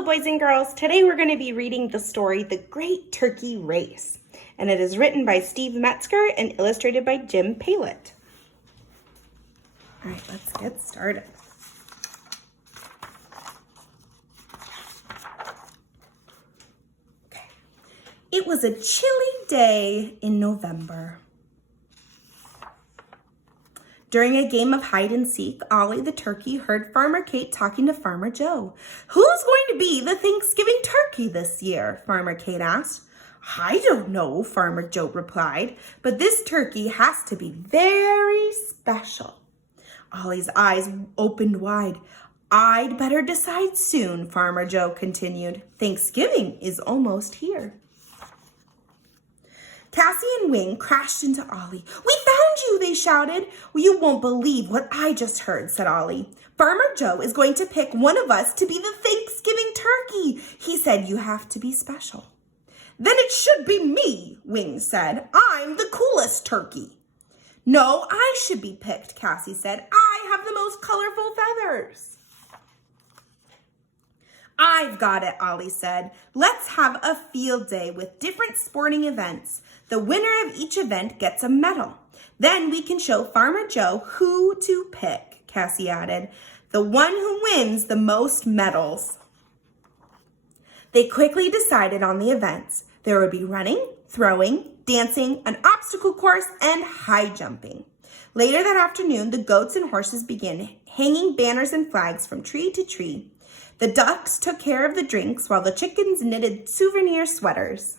Hello, boys and girls. Today we're going to be reading the story, The Great Turkey Race. And it is written by Steve Metzger and illustrated by Jim Palet. All right, let's get started. Okay. It was a chilly day in November. During a game of hide and seek, Ollie the turkey heard Farmer Kate talking to Farmer Joe. "Who's going to be the Thanksgiving turkey this year?" Farmer Kate asked. "I don't know," Farmer Joe replied, "but this turkey has to be very special." Ollie's eyes opened wide. "I'd better decide soon," Farmer Joe continued. "Thanksgiving is almost here." Cassie and Wing crashed into Ollie. "We found you," they shouted. "Well, you won't believe what I just heard," said Ollie. "Farmer Joe is going to pick one of us to be the Thanksgiving turkey. He said you have to be special." "Then it should be me," Wing said. "I'm the coolest turkey." "No, I should be picked," Cassie said. "I have the most colorful feathers." "I've got it," Ollie said. "Let's have a field day with different sporting events. The winner of each event gets a medal. Then we can show Farmer Joe who to pick," Cassie added. "The one who wins the most medals." They quickly decided on the events. There would be running, throwing, dancing, an obstacle course, and high jumping. Later that afternoon, the goats and horses began hanging banners and flags from tree to tree. The ducks took care of the drinks while the chickens knitted souvenir sweaters.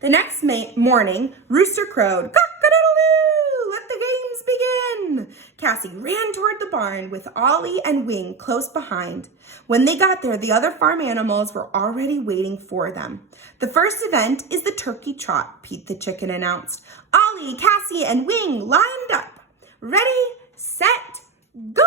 The next morning, Rooster crowed, "Cock-a-doodle-doo! Let the games begin!" Cassie ran toward the barn with Ollie and Wing close behind. When they got there, the other farm animals were already waiting for them. "The first event is the turkey trot," Pete the chicken announced. "Ollie, Cassie, and Wing lined up. Ready, set, go!"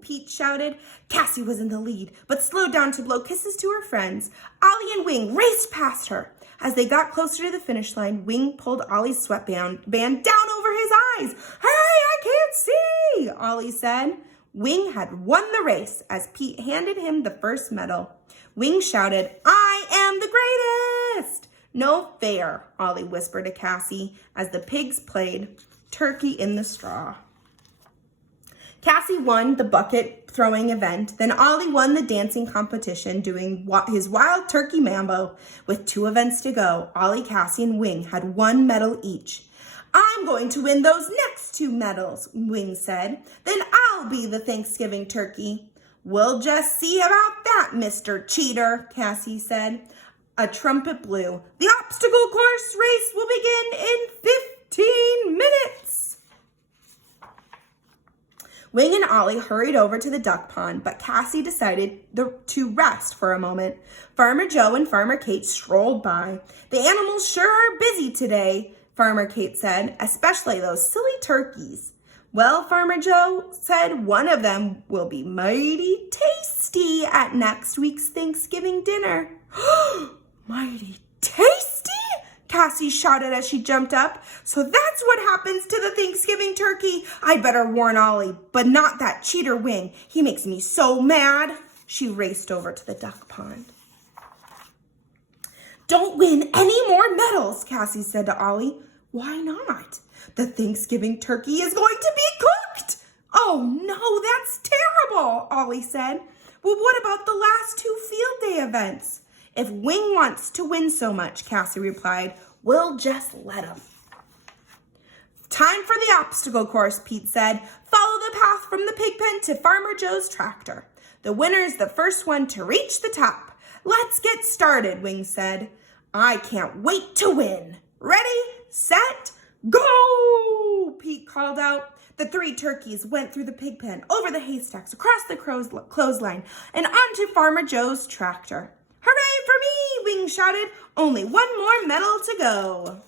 Pete shouted. Cassie was in the lead, but slowed down to blow kisses to her friends. Ollie and Wing raced past her. As they got closer to the finish line, Wing pulled Ollie's sweatband down over his eyes. "Hey, I can't see," Ollie said. Wing had won the race as Pete handed him the first medal. Wing shouted, "I am the greatest!" "No fair," Ollie whispered to Cassie as the pigs played Turkey in the Straw. Cassie won the bucket throwing event. Then Ollie won the dancing competition, doing his wild turkey mambo. With 2 events to go, Ollie, Cassie, and Wing had 1 medal each. "I'm going to win those next 2 medals," Wing said. "Then I'll be the Thanksgiving turkey." "We'll just see about that, Mr. Cheater," Cassie said. A trumpet blew. "The obstacle course race will begin in 15 minutes. Wing and Ollie hurried over to the duck pond, but Cassie decided to rest for a moment. Farmer Joe and Farmer Kate strolled by. "The animals sure are busy today," Farmer Kate said, "especially those silly turkeys." "Well," Farmer Joe said, "one of them will be mighty tasty at next week's Thanksgiving dinner." "Mighty tasty?" Cassie shouted as she jumped up. "So that's what happens to the Thanksgiving turkey. I'd better warn Ollie, but not that cheater Wing. He makes me so mad." She raced over to the duck pond. "Don't win any more medals," Cassie said to Ollie. "Why not? The Thanksgiving turkey is going to be cooked." "Oh no, that's terrible," Ollie said. "Well, what about the last 2 field day events?" "If Wing wants to win so much," Cassie replied, "we'll just let him." "Time for the obstacle course," Pete said. "Follow the path from the pig pen to Farmer Joe's tractor. The winner's the first one to reach the top." "Let's get started," Wing said. "I can't wait to win." "Ready, set, go!" Pete called out. The 3 turkeys went through the pig pen, over the haystacks, across the clothesline, and onto Farmer Joe's tractor. "Hooray for me!" Wing shouted. "Only 1 more medal to go."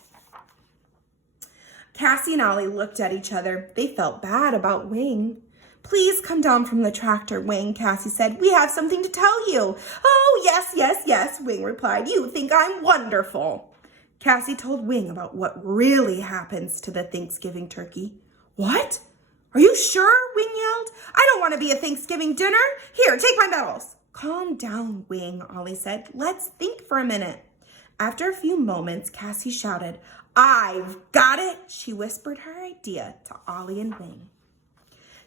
Cassie and Ollie looked at each other. They felt bad about Wing. "Please come down from the tractor, Wing," Cassie said. "We have something to tell you." "Oh, yes, Wing replied. "You think I'm wonderful." Cassie told Wing about what really happens to the Thanksgiving turkey. "What? Are you sure? Wing yelled. I don't want to be at Thanksgiving dinner. Here, take my medals. Calm down, Wing, Ollie said. Let's think for a minute. After a few moments, Cassie shouted, I've got it. She whispered her idea to Ollie and Wing.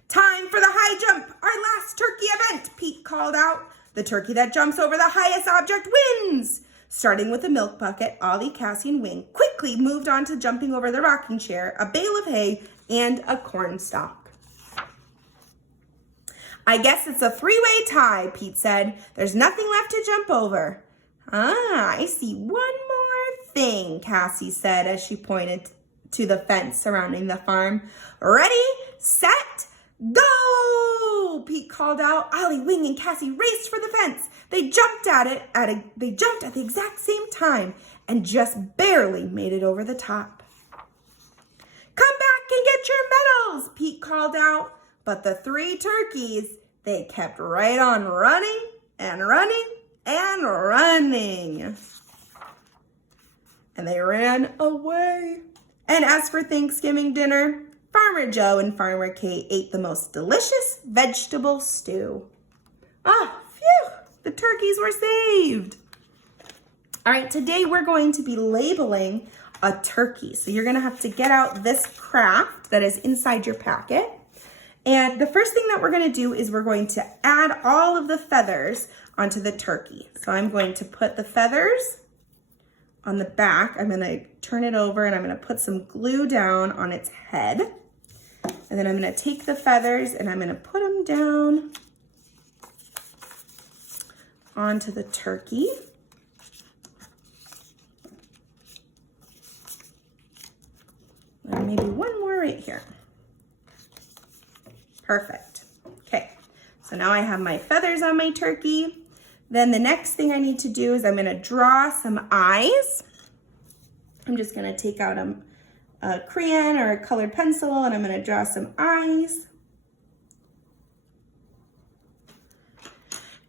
Time for the high jump, our last turkey event, Pete called out. The turkey that jumps over the highest object wins. Starting with the milk bucket, Ollie, Cassie, and Wing quickly moved on to jumping over the rocking chair, a bale of hay, and a corn stalk. I guess it's a three-way tie, Pete said. There's nothing left to jump over. I see one more thing, Cassie said as she pointed to the fence surrounding the farm. Ready, set, go! Pete called out. Ollie, Wing, and Cassie raced for the fence. They jumped at the exact same time and just barely made it over the top. Come back and get your medals, Pete called out. But the three turkeys, they kept right on running and running and running. And they ran away. And as for Thanksgiving dinner, Farmer Joe and Farmer Kate ate the most delicious vegetable stew. Phew, the turkeys were saved. All right, today we're going to be labeling a turkey. So you're gonna have to get out this craft that is inside your packet. And the first thing that we're gonna do is we're going to add all of the feathers onto the turkey. So I'm going to put the feathers on the back. I'm gonna turn it over and I'm gonna put some glue down on its head. And then I'm gonna take the feathers and I'm gonna put them down onto the turkey. And maybe one more right here. Perfect. Okay, so now I have my feathers on my turkey. Then the next thing I need to do is I'm gonna draw some eyes. I'm just gonna take out a crayon or a colored pencil and I'm gonna draw some eyes.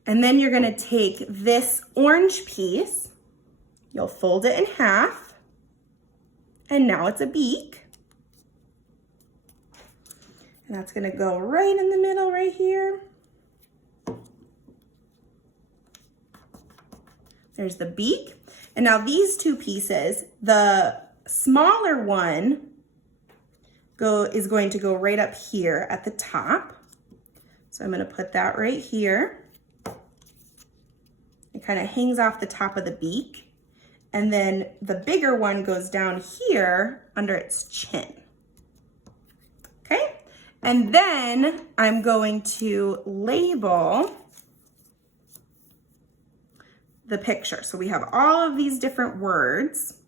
And then you're gonna take this orange piece, you'll fold it in half, and now it's a beak. And that's gonna go right in the middle right here. There's the beak. And now these two pieces, the smaller one is going to go right up here at the top. So I'm gonna put that right here. It kind of hangs off the top of the beak. And then the bigger one goes down here under its chin. Okay? And then I'm going to label the picture. So we have all of these different words.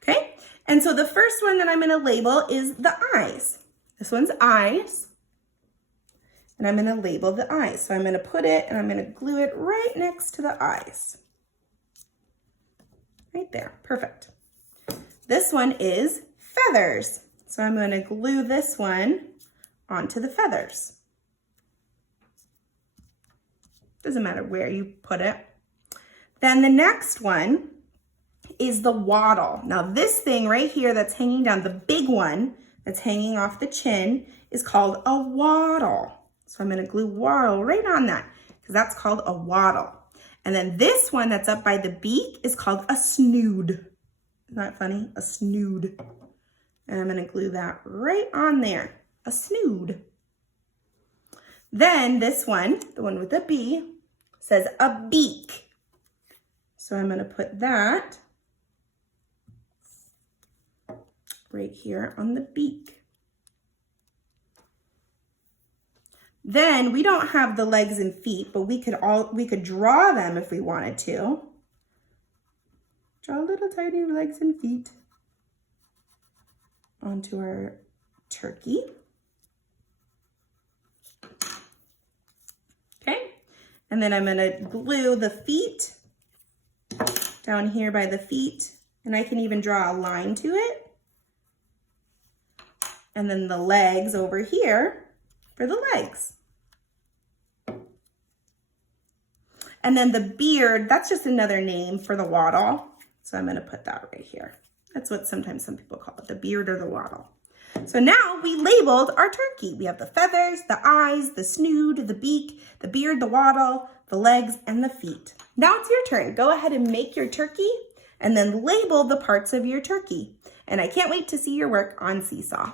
Okay? And so the first one that I'm gonna label is the eyes. This one's eyes. And I'm gonna label the eyes. So I'm gonna put it and I'm gonna glue it right next to the eyes. Right there, perfect. This one is feathers. So I'm gonna glue this one onto the feathers. Doesn't matter where you put it. Then the next one is the wattle. Now this thing right here that's hanging down, the big one that's hanging off the chin is called a wattle. So I'm gonna glue wattle right on that because that's called a wattle. And then this one that's up by the beak is called a snood. Isn't that funny? A snood. And I'm gonna glue that right on there, a snood. Then this one, the one with the B, says a beak. So I'm gonna put that right here on the beak. Then we don't have the legs and feet, but we could draw them if we wanted to. Draw little tiny legs and feet onto our turkey. Okay, and then I'm gonna glue the feet down here by the feet, and I can even draw a line to it. And then the legs over here for the legs. And then the beard, that's just another name for the wattle. So I'm gonna put that right here. That's what sometimes some people call it, the beard or the wattle. So now we labeled our turkey. We have the feathers, the eyes, the snood, the beak, the beard, the wattle, the legs, and the feet. Now it's your turn. Go ahead and make your turkey and then label the parts of your turkey. And I can't wait to see your work on Seesaw.